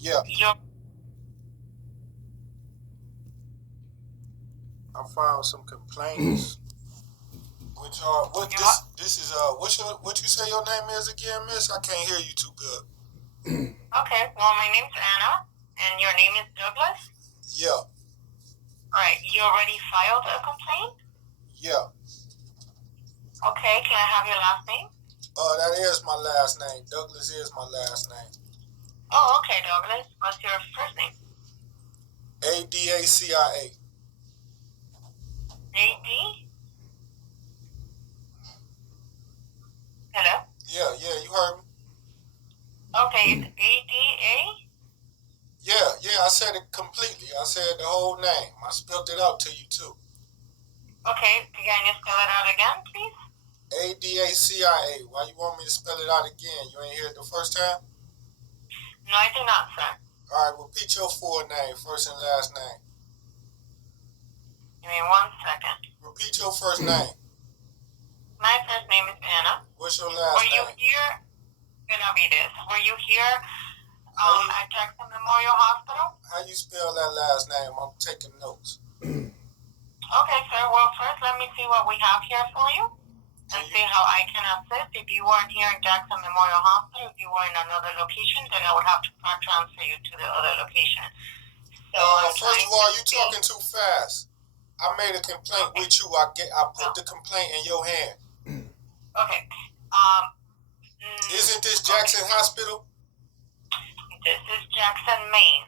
Yeah, You I filed some complaints. Which are what you this ha- this is what you say your name is again, miss? I can't hear you too good. okay? Well, my name's Anna, and your name is Douglas. Yeah, All right. You already filed a complaint. yeah. Okay. Can I have your last name? That is my last name. Douglas is my last name. Oh, okay, Douglas. What's your first name? Adacia. A.D. Hello. Yeah, you heard me. Okay, it's A.D.A. Yeah. I said it completely. I said the whole name. I spelled it out to you too. Okay. Can you spell it out again, please? Adacia. Why you want me to spell it out again? You ain't hear it the first time? No, I do not, sir. All right, repeat your full name, first and last name. Give me 1 second. Repeat your first name. My first name is Anna. What's your last Were you name? here? Gonna be this. Were you here at Jackson Memorial Hospital? How you spell that last name? I'm taking notes. Okay, sir. Well, first, let me see what we have here for you and see how I can assist. If you weren't here in Jackson Memorial Hospital, if you were in another location, then I would have to transfer you to the other location. So, first of all, you talking too fast. I made a complaint with you. I put the complaint in your hand. Okay. Isn't this Jackson Hospital? This is Jackson, Maine.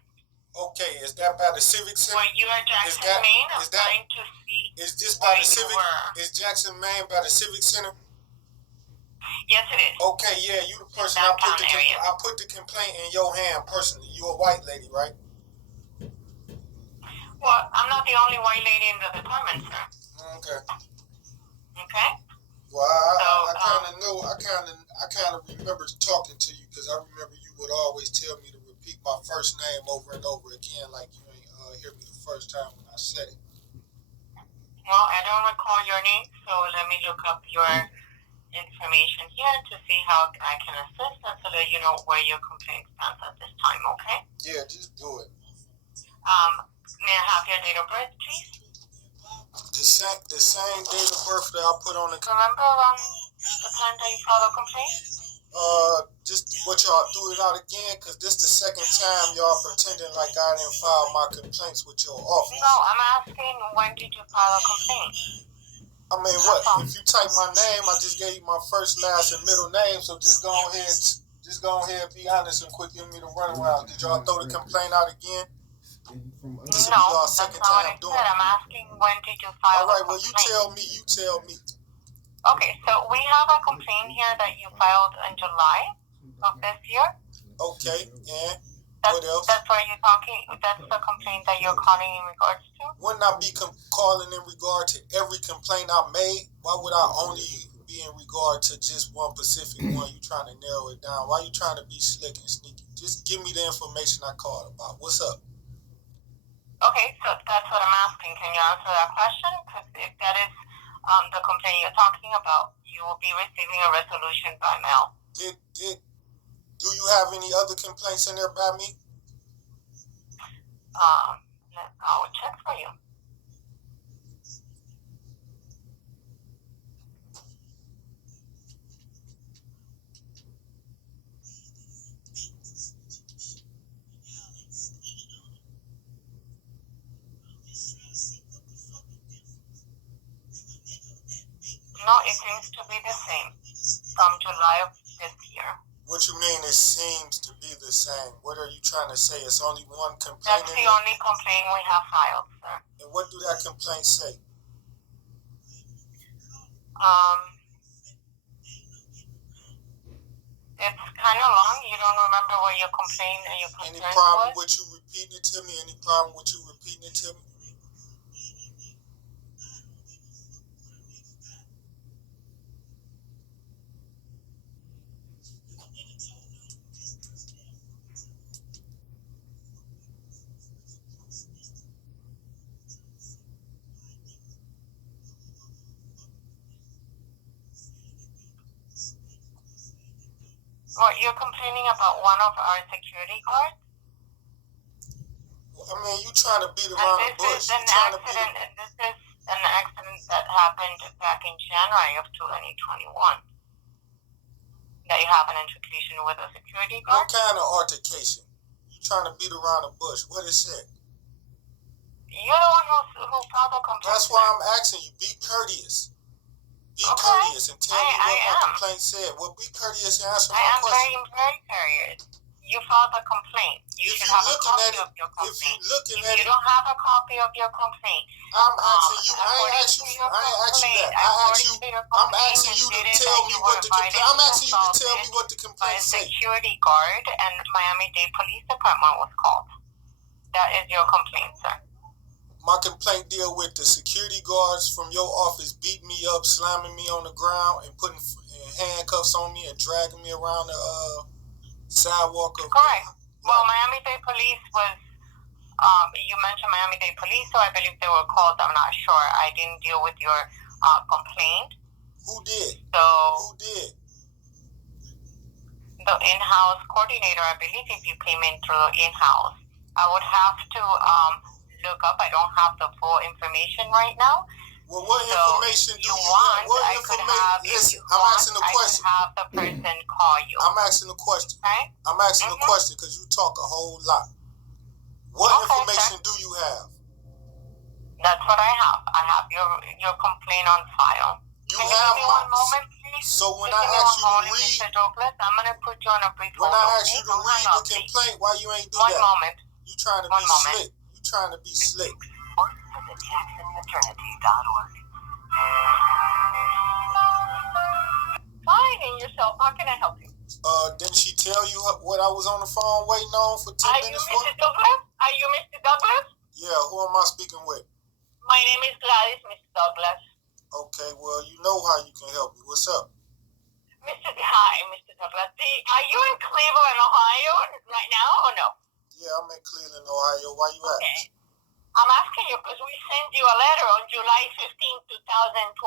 Okay, is that by the Civic Center? Well, you are Jackson, Maine. I'm trying to see. Is this by the Civic? Is Jackson, Maine by the Civic Center? Yes, it is. Okay, yeah, you the person. I put the complaint in your hand personally. You a white lady, right? Well, I'm not the only white lady in the department, sir. Okay. Okay. Well, I kind of know. I kind of remember talking to you because I remember you would always tell me to repeat my first name over and over again, like you ain't hear me the first time when I said it. Well, I don't recall your name, so let me look up your information here to see how I can assist and so that you know where your complaint stands at this time. Okay? Yeah, just do it. May I have your date of birth, please? The same date of birth that I put on the. Remember the time that you filed a complaint? Just what y'all threw it out again, because this the second time y'all pretending like I didn't file my complaints with your office. No, I'm asking when did you file a complaint? I mean, what? If you type my name, I just gave you my first, last, and middle name, so just go ahead and be honest and quit giving me the runaround. Did y'all throw the complaint out again? No, that's not what I said. I'm asking when did you file a complaint? All right, well, you tell me. Okay, so we have a complaint here that you filed in July of this year. Okay, and what else? That's where you're talking. That's the complaint that you're calling in regards to. Wouldn't I be calling in regard to every complaint I made? Why would I only be in regard to just one specific one? You trying to narrow it down? Why you trying to be slick and sneaky? Just give me the information I called about. What's up? Okay, so that's what I'm asking. Can you answer that question? Because if that is the complaint you're talking about, you will be receiving a resolution by mail. Do you have any other complaints in there by me? I will check for you. No, it seems to be the same from July of this year. What you mean it seems to be the same? What are you trying to say? It's only one complaint? That's the only complaint we have filed, sir. And what do that complaint say? It's kind of long. You don't remember what your complaint and your concern was? Any problem with you repeating it to me? Any problem with you repeating it to me? Well, you're complaining about one of our security guards? I mean, you trying to beat And around the this bush. is an accident. This is an accident that happened back in January of 2021. That you have an altercation with a security guard. What kind of altercation? You trying to beat around the bush? What is it? You're the one who filed a complaint. That's why I'm asking you. Be courteous. Be courteous and tell me what my complaint said. Well, be courteous and answer my question. I am very courteous. You filed a complaint. You should have a copy of your complaint. If you don't have a copy of your complaint, I'm asking you. I ain't asked you that. I'm asking you to tell me what the complaint. I'm asking you to tell me what the complaint said. Security guard and Miami-Dade Police Department was called. That is your complaint, sir. My complaint deal with the security guards from your office beating me up, slamming me on the ground, and putting handcuffs on me and dragging me around the sidewalk. Correct. Well, Miami-Dade Police was, you mentioned Miami-Dade Police, so I believe they were called. I'm not sure. I didn't deal with your complaint. Who did? Who did? The in-house coordinator, I believe, if you came in through in-house. I would have to look up. I don't have the full information right now. Well, what information do you want? What information? Listen, I'm asking a question. I could have the person call you. I'm asking a question. Okay? I'm asking a question because you talk a whole lot. What information do you have? That's what I have. I have your complaint on file. You Can have you give me one moment, please? So when I ask you to read, Mr. Douglas, I'm going to put you on a brief hold. When I ask you to read the complaint, why you ain't do that? One moment. You trying to be slick. You trying to be slick. JacksonMaternity.org. Fine, and yourself. How can I help you? Didn't she tell you what I was on the phone waiting on for 10 minutes for? Are you Mr. Douglas? Are you Mr. Douglas? Yeah, who am I speaking with? My name is Gladys, Mr. Douglas. Okay, well, you know how you can help me. What's up? Hi, Mr. Douglas. Are you in Cleveland, Ohio right now or no? Yeah, I'm in Cleveland, Ohio. Why you asking? I'm asking you because we sent you a letter on July 15, 2022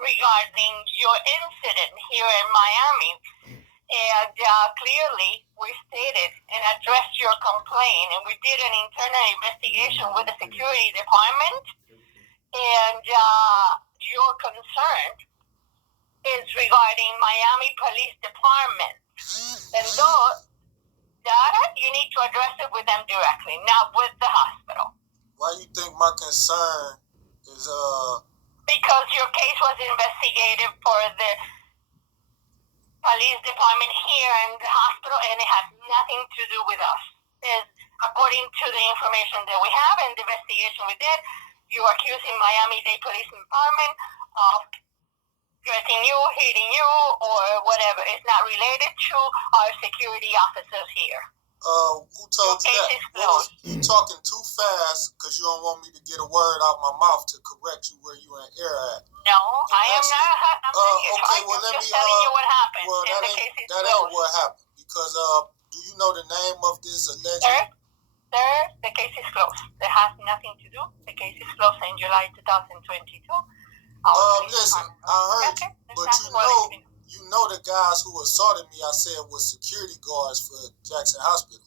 regarding your incident here in Miami. And clearly we stated and addressed your complaint, and we did an internal investigation with the security department. And your concern is regarding Miami Police Department. And those data, you need to address it with them directly, not with the hospital. Why you think my concern is Because your case was investigated for the police department here in the hospital, and it has nothing to do with us. According to the information that we have and the investigation we did, you are accusing Miami-Dade Police Department of threatening you, hitting you, or whatever. It's not related to our security officers here. Who told you that? You talking too fast because you don't want me to get a word out my mouth to correct you where you in error at. No, I am not. Okay, well, let me telling you what happened. Well, that ain't what happened because do you know the name of this alleged? Sir, the case is closed. It has nothing to do. The case is closed in July 2022. Listen, I heard you, but you know the guys who assaulted me, I said was security guards for Jackson Hospital.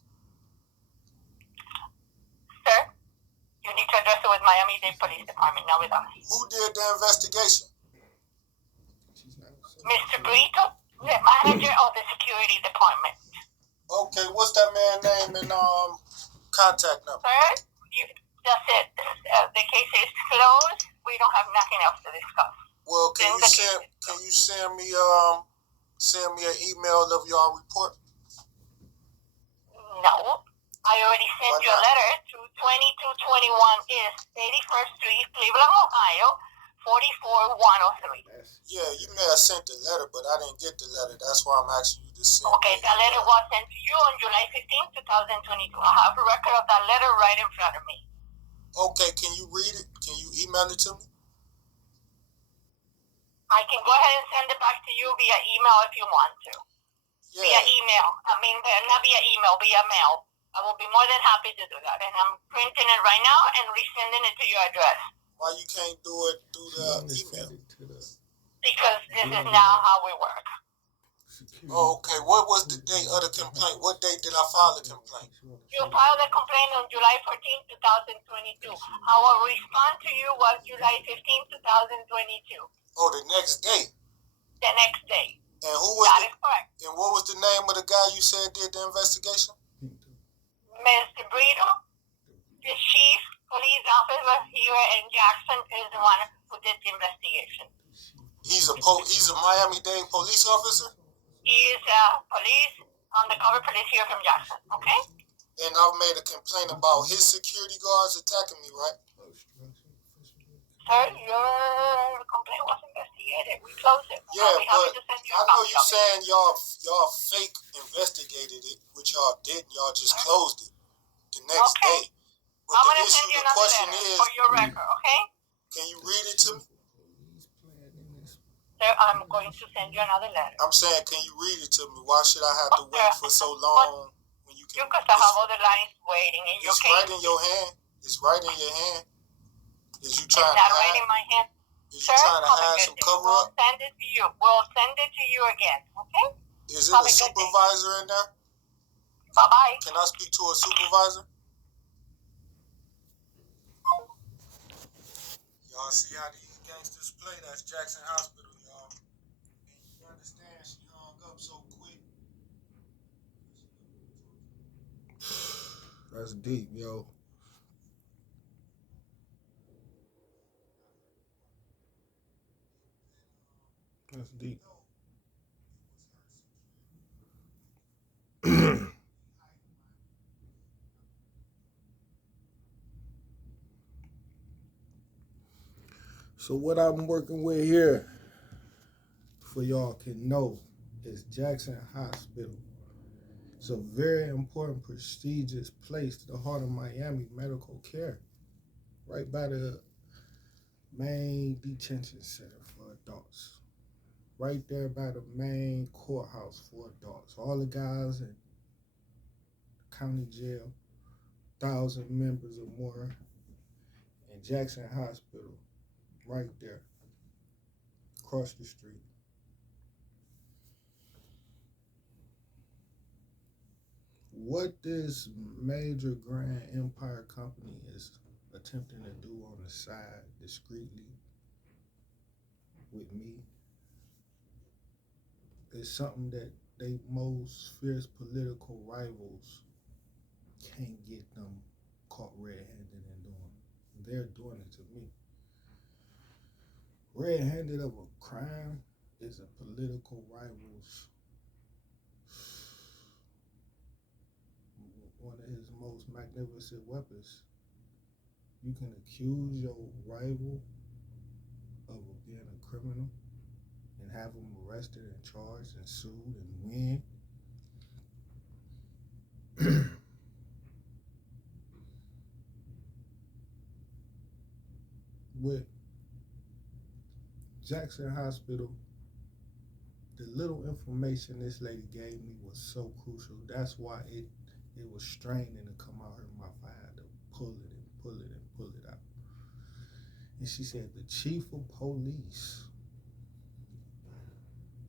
Sir, you need to address it with Miami-Dade Police Department, not with us. Who did the investigation? Mr. Brito, the manager of the security department. Okay, what's that man's name and contact number? Sir, that's it. The case is closed. We don't have nothing else to discuss. Well, can you send me an email of your report? No. I already sent you a letter to 2221 East 81st Street, Cleveland, Ohio, 44103. Yeah, you may have sent the letter, but I didn't get the letter. That's why I'm asking you to send Okay, that letter was sent to you on July 15, 2022. I have a record of that letter right in front of me. Okay, can you read it? Can you email it to me? I can go ahead and send it back to you via email if you want to. Yeah. Via email. I mean, not via email, via mail. I will be more than happy to do that. And I'm printing it right now and resending it to your address. Why you can't do it through the email? Because this is now how we work. Oh, okay. What was the date of the complaint? What date did I file the complaint? You filed a complaint on July 14, 2022. Our response to you was July 15, 2022. Oh, the next day. The next day. And who was that is correct. And what was the name of the guy you said did the investigation? Mr. Brito, the chief police officer here in Jackson, is the one who did the investigation. He's a Miami-Dade police officer? He is a undercover police here from Jackson, okay? And I've made a complaint about his security guards attacking me, right? Sir, your complaint was investigated. We closed it. Yeah, but I know you saying y'all fake investigated it, which y'all didn't. Y'all just closed it the next day. But I'm going to send you another letter for your record, okay? Can you read it to me? Sir, I'm going to send you another letter. I'm saying, can you read it to me? Why should I have to wait for so long when you can? Because I have other lines waiting in your case. It's right in your hand. It's right in your hand. Is you trying to hide? Right in my hand. Is you trying to hide some cover up? We'll send it to you. We'll send it to you again, okay? Is it a supervisor in there? Bye-bye. Can I speak to a supervisor? Y'all see how these gangsters play? That's Jackson Hospital, y'all. And you understand she hung up so quick. That's deep, yo. That's deep. So what I'm working with here, for y'all can know, is Jackson Hospital. It's a very important, prestigious place, the heart of Miami medical care, right by the main detention center for adults, right there by the main courthouse for adults. All the guys in county jail, 1,000 members or more, and Jackson Hospital, right there, across the street. What this major grand empire company is attempting to do on the side discreetly with me is something that they most fierce political rivals can't get them caught red-handed in doing. They're doing it to me. Red-handed of a crime is a political rival's one of his most magnificent weapons. You can accuse your rival of being a criminal and have him arrested and charged and sued and win. With Jackson Hospital, the little information this lady gave me was so crucial. That's why it was straining to come out her mouth. I had to pull it and pull it and pull it out. And she said the chief of police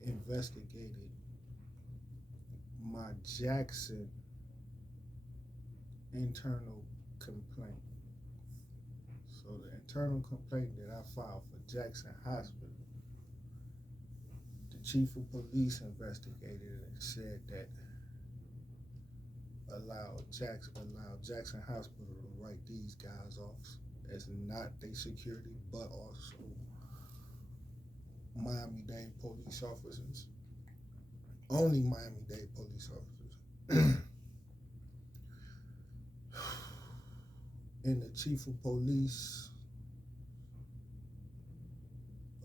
investigated my Jackson internal complaint. So the internal complaint that I filed for Jackson Hospital, the chief of police investigated it and said that allowed Jackson Hospital to write these guys off as not their security, but also Miami-Dade police officers. Only Miami-Dade police officers. And the chief of police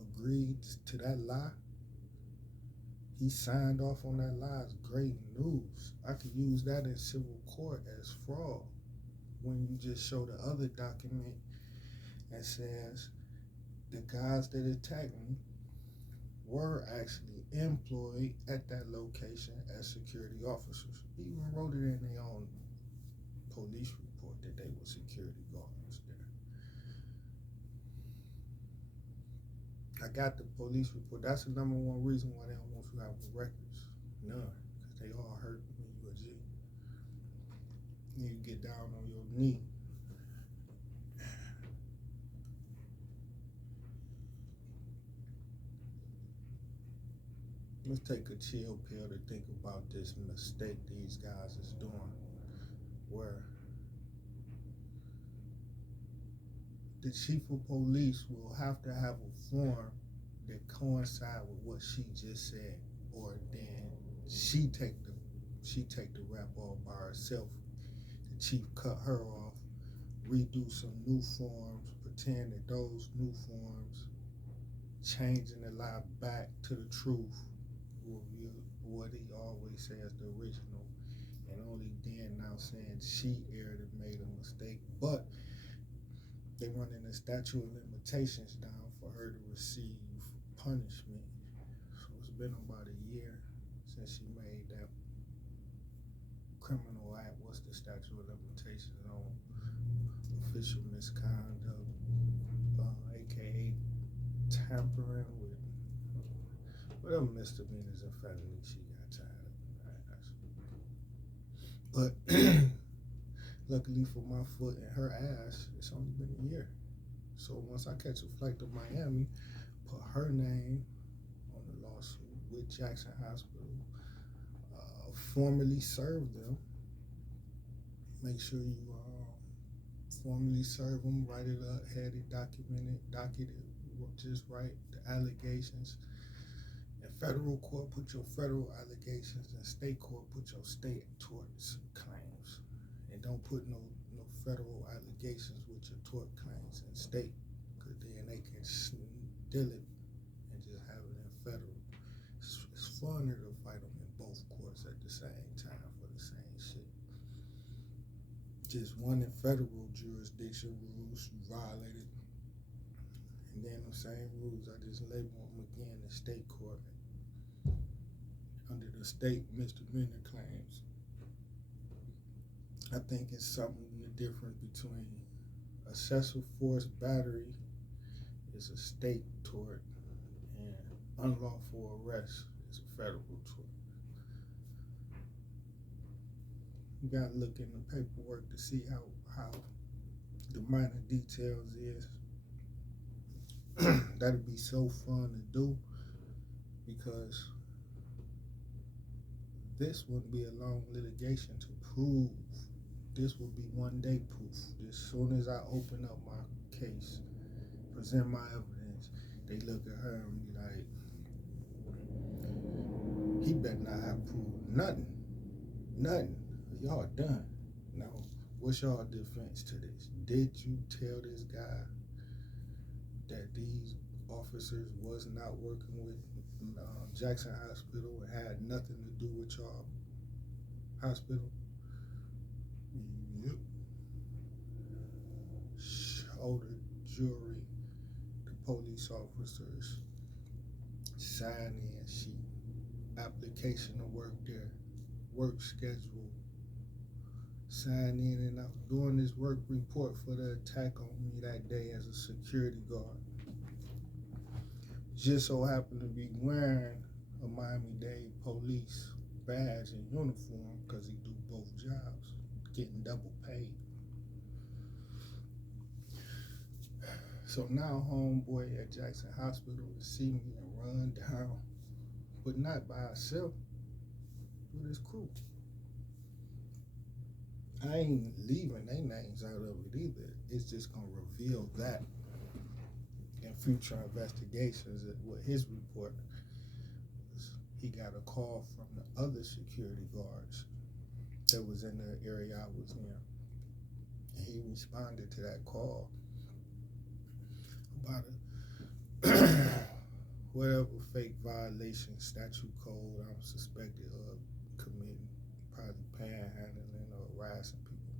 agreed to that lie. He signed off on that lie as great news. I could use that in civil court as fraud when you just show the other document that says the guys that attacked me were actually employed at that location as security officers. He even wrote it in their own police report that they were security guards there. I got the police report. That's the number one reason why they don't want you having records. none, because they all hurt when you a G. You get down on your knee. Let's take a chill pill to think about this mistake these guys is doing, where the chief of police will have to have a form that coincide with what she just said, or then she take the rap off by herself. The chief cut her off, redo some new forms, pretend that those new forms changing the lie back to the truth, what he always says, the original, and only then now saying she erred and made a mistake. But they running the statute of limitations down for her to receive punishment. So it's been about a year since she made that criminal act. What's the statute of limitations on official misconduct, aka tampering with whatever misdemeanors and felonies she got tied up. But luckily for my foot and her ass, it's only been a year. So once I catch a flight to Miami, put her name on the lawsuit with Jackson Hospital, formally serve them. Make sure you formally serve them, write it up, had it documented, just write the allegations. In federal court, put your federal allegations. In state court, put your state torts claims. And don't put no federal allegations with your tort claims in state, because then they can steal it and just have it in federal. It's funner to fight them in both courts at the same time for the same shit. Just one in federal jurisdiction rules you violated, and then the same rules I just label them again in state court under the state misdemeanor claims. I think it's something the difference between excessive force battery is a state tort and unlawful arrest is a federal tort. You gotta look in the paperwork to see how the minor details is. That'd be so fun to do, because this wouldn't be a long litigation to prove. This would be one day proof. As soon as I open up my case, present my evidence, they look at her and be like, he better not have proved nothing. Y'all done. Now, what's y'all defense to this? Did you tell this guy that these officers was not working with Jackson Hospital and had nothing to do with y'all hospital? Yep. Show the jury, the police officers, sign-in sheet, application to work there, work schedule, sign in and out, doing this work report for the attack on me that day as a security guard. Just so happened to be wearing a Miami-Dade police badge and uniform, because he do both jobs, getting double paid. So now homeboy at Jackson Hospital will see me and run down, but not by himself, with his crew. I ain't leaving their names out of it either. It's just gonna reveal that in future investigations. With his report, he got a call from the other security guards that was in the area I was in, and he responded to that call about whatever fake violation statute code I'm suspected of committing, probably panhandling or harassing people.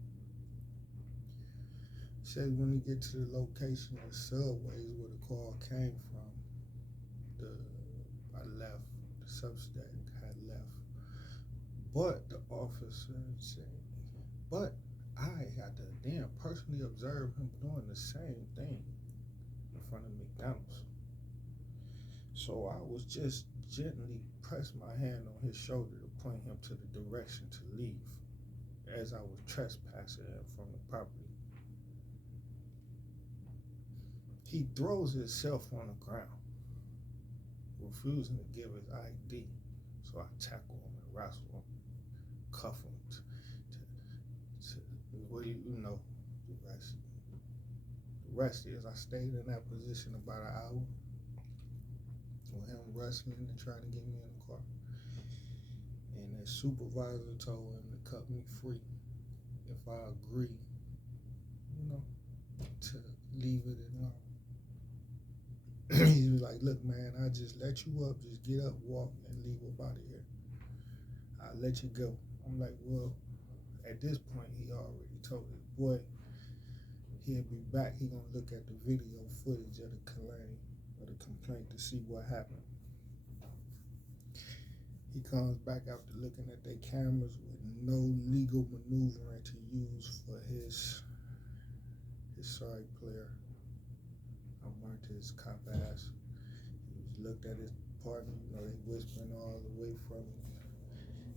He said when he get to the location of the subways where the call came from, I left, the substack had left. But the officer said, but I had to damn personally observe him doing the same thing in front of McDonald's. So I was just gently pressed my hand on his shoulder to point him to the direction to leave as I was trespassing from the property. He throws himself on the ground, refusing to give his ID. So I tackle him and wrestle him, cuff him. What do you know? The rest is I stayed in that position about an hour with him wrestling and trying to get me in the car. And the supervisor told him to cut me free if I agree, to leave it alone. He was like, look, man, I just let you up. Just get up, walk, and leave up out of here. I'll let you go. I'm like, well, at this point, he already told his boy he'll be back. He gonna look at the video footage of the complaint to see what happened. He comes back after looking at their cameras with no legal maneuvering to use for his sorry player. I marked his cop ass. He looked at his partner, they whispering all the way from him.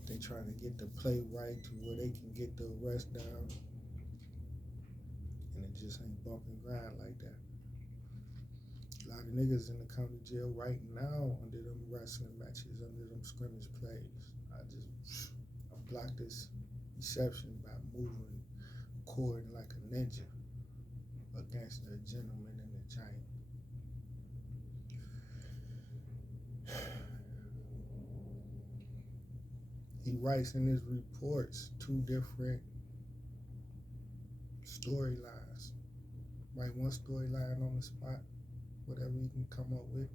They trying to get the play right to where they can get the arrest down. And it just ain't bump and grind like that. A lot of niggas in the county jail right now under them wrestling matches, under them scrimmage plays. I blocked this reception by moving cord like a ninja against a gentleman in the giant. He writes in his reports 2 different storylines. Write one storyline on the spot, whatever you can come up with.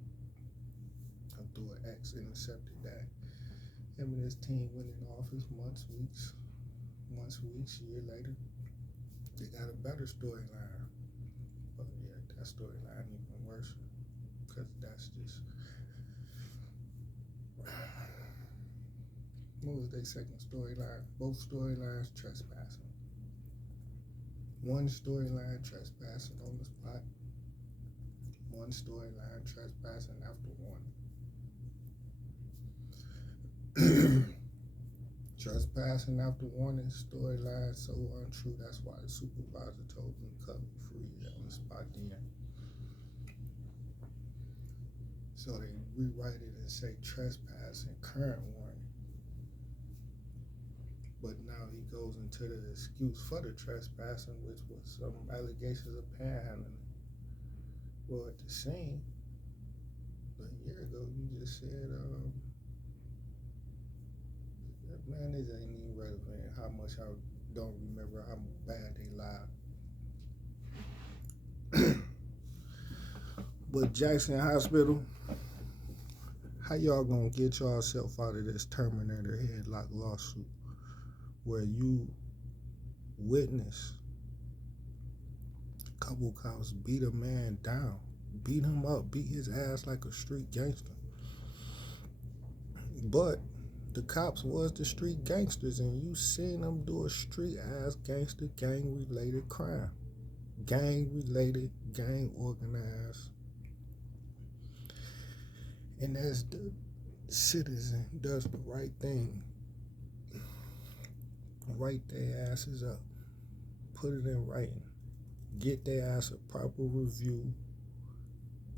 I threw an X, intercepted that. Him and his team went in office months, weeks, year later. They got a better storyline. But yeah, that storyline even worse. Because that's just... What was their second storyline? Both storylines trespassing. One storyline trespassing on the spot. One storyline trespassing after warning. Trespassing after warning storyline so untrue. That's why the supervisor told me to cut me free on the spot then. So they rewrite it and say trespassing, current warning. But now he goes into the excuse for the trespassing, which was some allegations of panhandling. Well, at the scene, a year ago, you just said, man, this ain't even relevant. How much I don't remember how bad they lied. But Jackson Hospital, how y'all gonna get yourself out of this Terminator headlock lawsuit where you witness a couple cops beat a man down, beat him up, beat his ass like a street gangster? But the cops was the street gangsters, and you seen them do a street ass gangster gang related crime. Gang related, gang organized. And as the citizen does the right thing, write their asses up, put it in writing, get their ass a proper review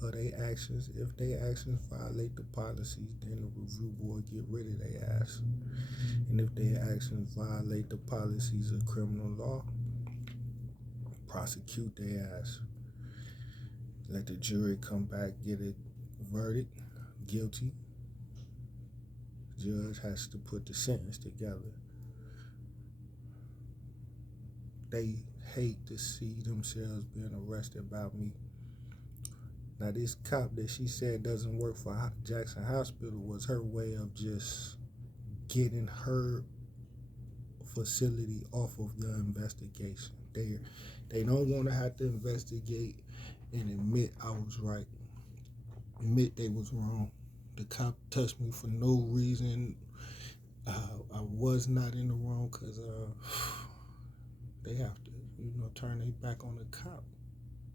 of their actions. If their actions violate the policies, then the review board get rid of their ass. And if their actions violate the policies of criminal law, prosecute their ass. Let the jury come back, get a verdict, guilty. Judge has to put the sentence together. They hate to see themselves being arrested by me. Now, this cop that she said doesn't work for Jackson Hospital was her way of just getting her facility off of the investigation. They don't want to have to investigate and admit I was right, admit they was wrong. The cop touched me for no reason. I was not in the wrong because they have to, turn their back on the cop.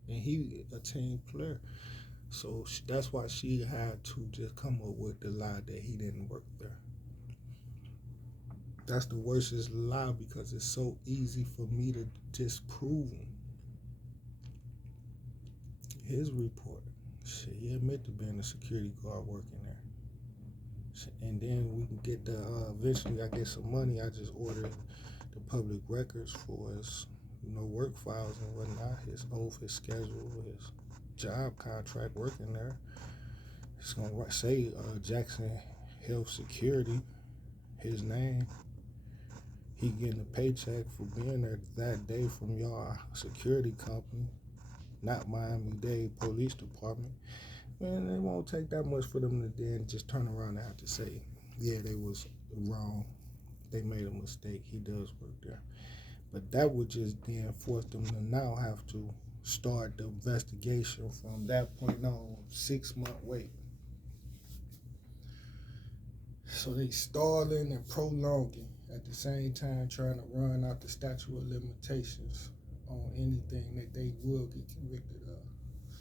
And he a team player. So that's why she had to just come up with the lie that he didn't work there. That's the worstest lie because it's so easy for me to disprove him. His report. Shit, he admitted to being a security guard working there. Shit, and then we can get the, eventually I get some money. I just ordered the public records for his, work files and whatnot, his oath, his schedule, his job contract working there. It's going to say Jackson Health Security, his name. He getting a paycheck for being there that day from y'all security company, not Miami-Dade Police Department. Man, it won't take that much for them to then just turn around and have to say, yeah, they was wrong. They made a mistake. He does work there. But that would just then force them to now have to start the investigation from that point on, 6-month wait. So they stalling and prolonging at the same time trying to run out the statute of limitations on anything that they will get convicted of.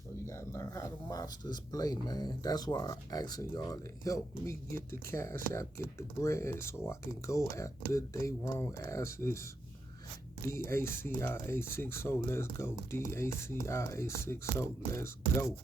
So you gotta learn how the mobsters play, man. That's why I'm asking y'all to help me get the cash app, get the bread, so I can go after they wrong asses. DACIA 60, let's go. DACIA 60, let's go.